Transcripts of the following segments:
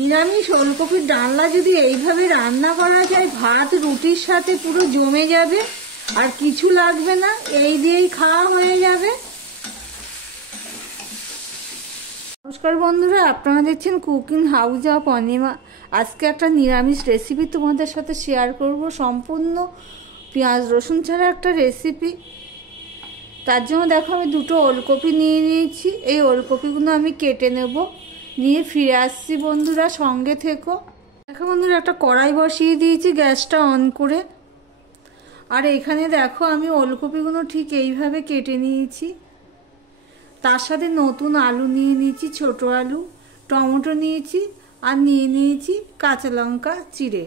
নিরামিষ ওলকপির ডালনা যদি এইভাবে রান্না করা যায়, ভাত রুটির সাথে পুরো জমে যাবে, আর কিছু লাগবে না, এই দিয়েই খাওয়া হয়ে যাবে। নমস্কার বন্ধুরা, আপনারা দেখছেন কুকিং হাউস অফ অনিমা। আজকে একটা নিরামিষ রেসিপি তোমাদের সাথে শেয়ার করব, সম্পূর্ণ পেঁয়াজ রসুন ছাড়া একটা রেসিপি। তার জন্য দেখো আমি দুটো ওলকপি নিয়ে নিয়েছি। এই ওলকপিগুলো আমি কেটে নেব, নিয়ে ফিরে আসছি। বন্ধুরা সঙ্গে থেকো। দেখো বন্ধুরা, একটা কড়াই বসিয়ে দিয়েছি গ্যাসটা অন করে। আর এখানে দেখো আমি ওলকপিগুলো ঠিক এইভাবে কেটে নিয়েছি। তার সাথে নতুন আলু নিয়ে নিয়েছি, ছোট আলু, টমেটো নিয়েছি, আর নিয়ে নিয়েছি কাঁচা লঙ্কা চিড়ে।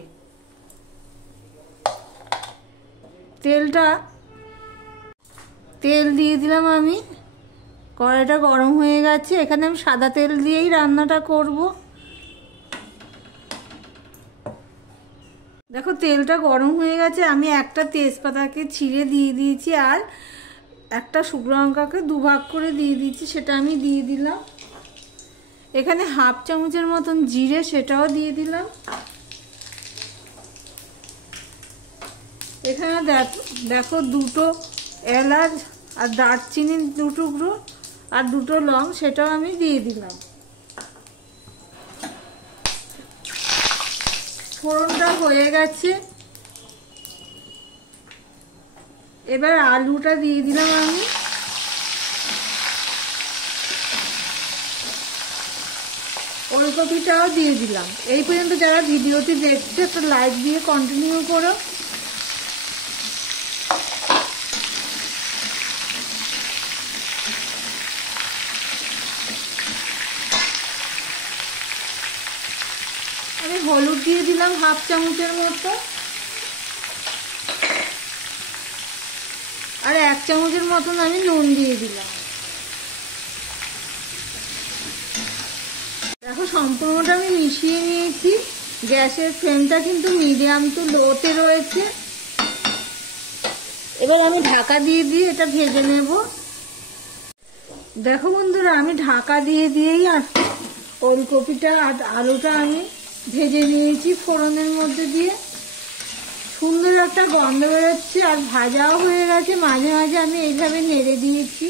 তেল দিয়ে দিলাম আমি। কড়াইটা গরম হয়ে গেছে। এখানে আমি সাদা তেল দিয়েই রান্নাটা করব। দেখো তেলটা গরম হয়ে গেছে। আমি একটা তেজপাতাকে ছিঁড়ে দিয়ে দিয়েছি, আর একটা শুকনো লঙ্কাকে দুভাগ করে দিয়ে দিয়েছি, সেটা আমি দিয়ে দিলাম। এখানে হাফ চামচের মতন জিরে, সেটাও দিয়ে দিলাম। এখানে দেখো দুটো এলাচ আর দারচিনি দু টুকরো, আর দুটো লং, সেটাও আমি দিয়ে দিলাম। ফোড়নটা হয়ে গেছে। এবার আলুটা দিয়ে দিলাম আমি। ওলকপিটাও দিয়ে দিলাম। এই পর্যন্ত যারা ভিডিওটি দেখছে একটা লাইক দিয়ে কন্টিনিউ করো। আমি হলুদ দিয়ে দিলাম হাফ চামচের মতো, আর 1 চামচের মতন আমি নুন দিয়ে দিলাম। দেখো সম্পূর্ণটা আমি মিশিয়ে নিয়েছি। গ্যাসের ফ্লেমটা কিন্তু মিডিয়াম টু লোতে রয়েছে। এবার আমি ঢাকা দিয়ে এটা ভেজে নেব। দেখো বন্ধুরা, আমি ঢাকা দিয়েই আর ওলকপিটা আর আলুটা আমি ভেজে নিয়েছি ফোড়নের মধ্যে দিয়ে। সুন্দর একটা গন্ধ বেরোচ্ছে, আর ভাজাও হয়ে গেছে। মাঝে মাঝে আমি এইভাবে নেড়ে দিয়েছি।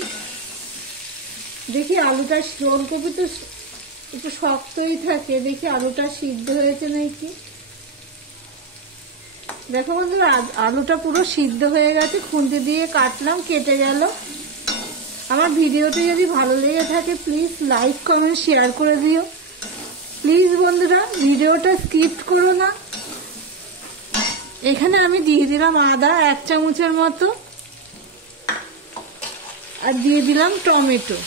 দেখি আলুটা, ওলকপি তো একটু শক্তই থাকে, দেখি আলুটা সিদ্ধ হয়েছে নাকি। দেখো বন্ধুরা, আলুটা পুরো সিদ্ধ হয়ে গেছে। খুন্তি দিয়ে কাটলাম, কেটে গেল। আমার ভিডিওটি যদি ভালো লেগে থাকে প্লিজ লাইক কমেন্ট শেয়ার করে দিও। প্লিজ বন্ধুরা ভিডিওটা স্কিপ করো না। এখানে আমি দিয়ে দিলাম আদা 1 চামচের মতো, আর দিয়ে দিলাম টমেটো।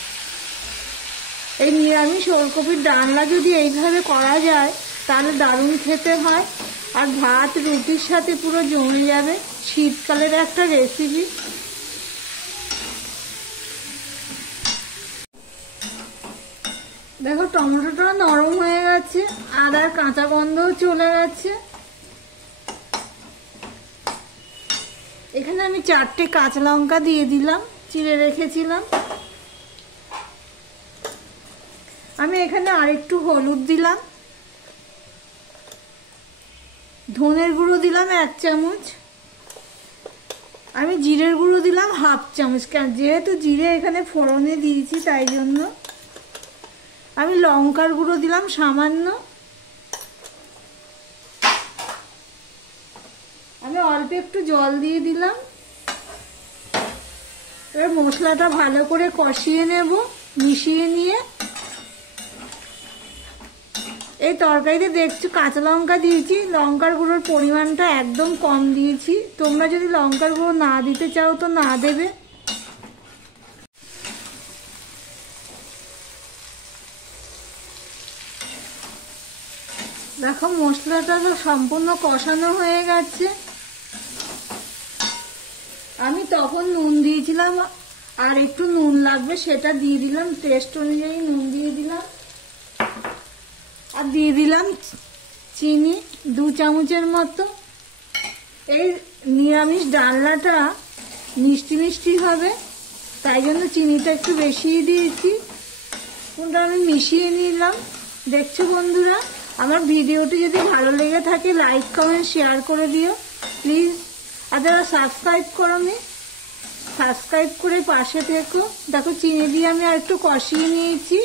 এই নিরামিষ ওলকপির ডালনা যদি এইভাবে করা যায় তাহলে দারুণ খেতে হয়, আর ভাত রুটির সাথে পুরো জমে যাবে। শীতকালের একটা রেসিপি। দেখো টমেটোটা নরম হয়ে গেছে, আদার কাঁচা গন্ধও চলে গেছে। এখানে আমি 4টে কাঁচা লঙ্কা দিয়ে দিলাম, চিড়ে রেখেছিলাম। আমি এখানে আরেকটু হলুদ দিলাম, ধনের গুঁড়ো দিলাম 1 চামচ, আমি জিরের গুঁড়ো দিলাম হাফ চামচ, যেহেতু জিরে এখানে ফোড়নে দিয়েছি তাই জন্য। আমি লঙ্কার গুঁড়ো দিলাম সামান্য। আমি অল্প একটু জল দিয়ে দিলাম। এবার মশলাটা ভালো করে কষিয়ে নেব, মিশিয়ে নিয়ে। এই তরকারিতে দেখছো কাঁচা লঙ্কা দিয়েছি, লঙ্কার গুঁড়োর পরিমাণটা একদম কম দিয়েছি। তোমরা যদি লঙ্কার গুঁড়ো না দিতে চাও তো না দেবে। দেখো মশলাটা তো সম্পূর্ণ কষানো হয়ে গেছে। আমি তখন নুন দিয়েছিলাম, আর একটু নুন লাগবে সেটা দিয়ে দিলাম, টেস্ট অনুযায়ী নুন দিয়ে দিলাম। আর দিয়ে দিলাম চিনি 2 চামচের মতো। এই নিরামিষ ডালনাটা মিষ্টি মিষ্টি হবে, তাই জন্য চিনিটা একটু বেশিই দিয়েছি। কোনটা আমি মিশিয়ে নিলাম। দেখছো বন্ধুরা, আমার আমার ভিডিওটি যদি ভালো লেগে থাকে লাইক কমেন্ট শেয়ার করে দিও প্লিজ। আর যারা সাবস্ক্রাইব করোনি সাবস্ক্রাইব করে পাশে থেকো। দেখো চিনি দিয়ে আমি আর একটু কষিয়ে নিয়েছি।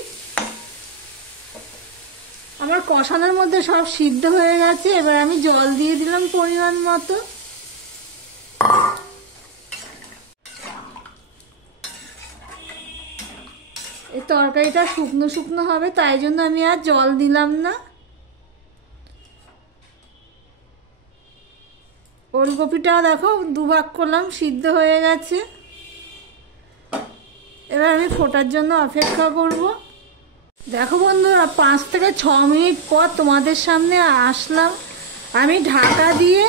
আমার কষানোর মধ্যে সব সিদ্ধ হয়ে গেছে। এবার আমি জল দিয়ে দিলাম পরিমাণ মতো। এই তরকারিটা শুকনো শুকনো হবে, তাই জন্য আমি আর জল দিলাম না। ওলকপিটাও দেখো দুভাগ করলাম, সিদ্ধ হয়ে গেছে। এবার আমি ফোটার জন্য অপেক্ষা করব। দেখো বন্ধুরা 5 থেকে 6 মিনিট পর তোমাদের সামনে আসলাম। আমি ঢাকা দিয়ে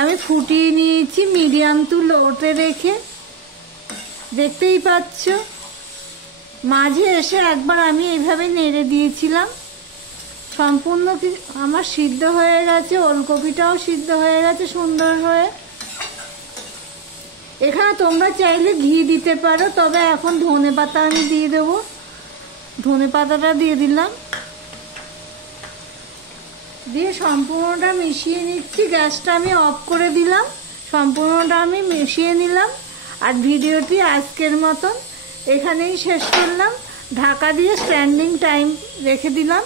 আমি ফুটিয়ে নিয়েছি মিডিয়াম টু লোতে রেখে, দেখতেই পাচ্ছ। মাঝে এসে একবার আমি এইভাবে নেড়ে দিয়েছিলাম। সম্পূর্ণ আমার সিদ্ধ হয়ে গেছে, ওলকপিটাও সিদ্ধ হয়ে গেছে সুন্দর হয়ে। এখানে তোমরা চাইলে ঘি দিতে পারো, তবে এখন ধনেপাতা আমি দিয়ে দেবো। ধনেপাতাটা দিয়ে দিলাম, দিয়ে সম্পূর্ণটা মিশিয়ে নিচ্ছি। গ্যাসটা আমি অফ করে দিলাম, সম্পূর্ণটা আমি মিশিয়ে নিলাম। আর ভিডিওটি আজকের মতন এখানেই শেষ করলাম। ঢাকা দিয়ে স্ট্যান্ডিং টাইম রেখে দিলাম।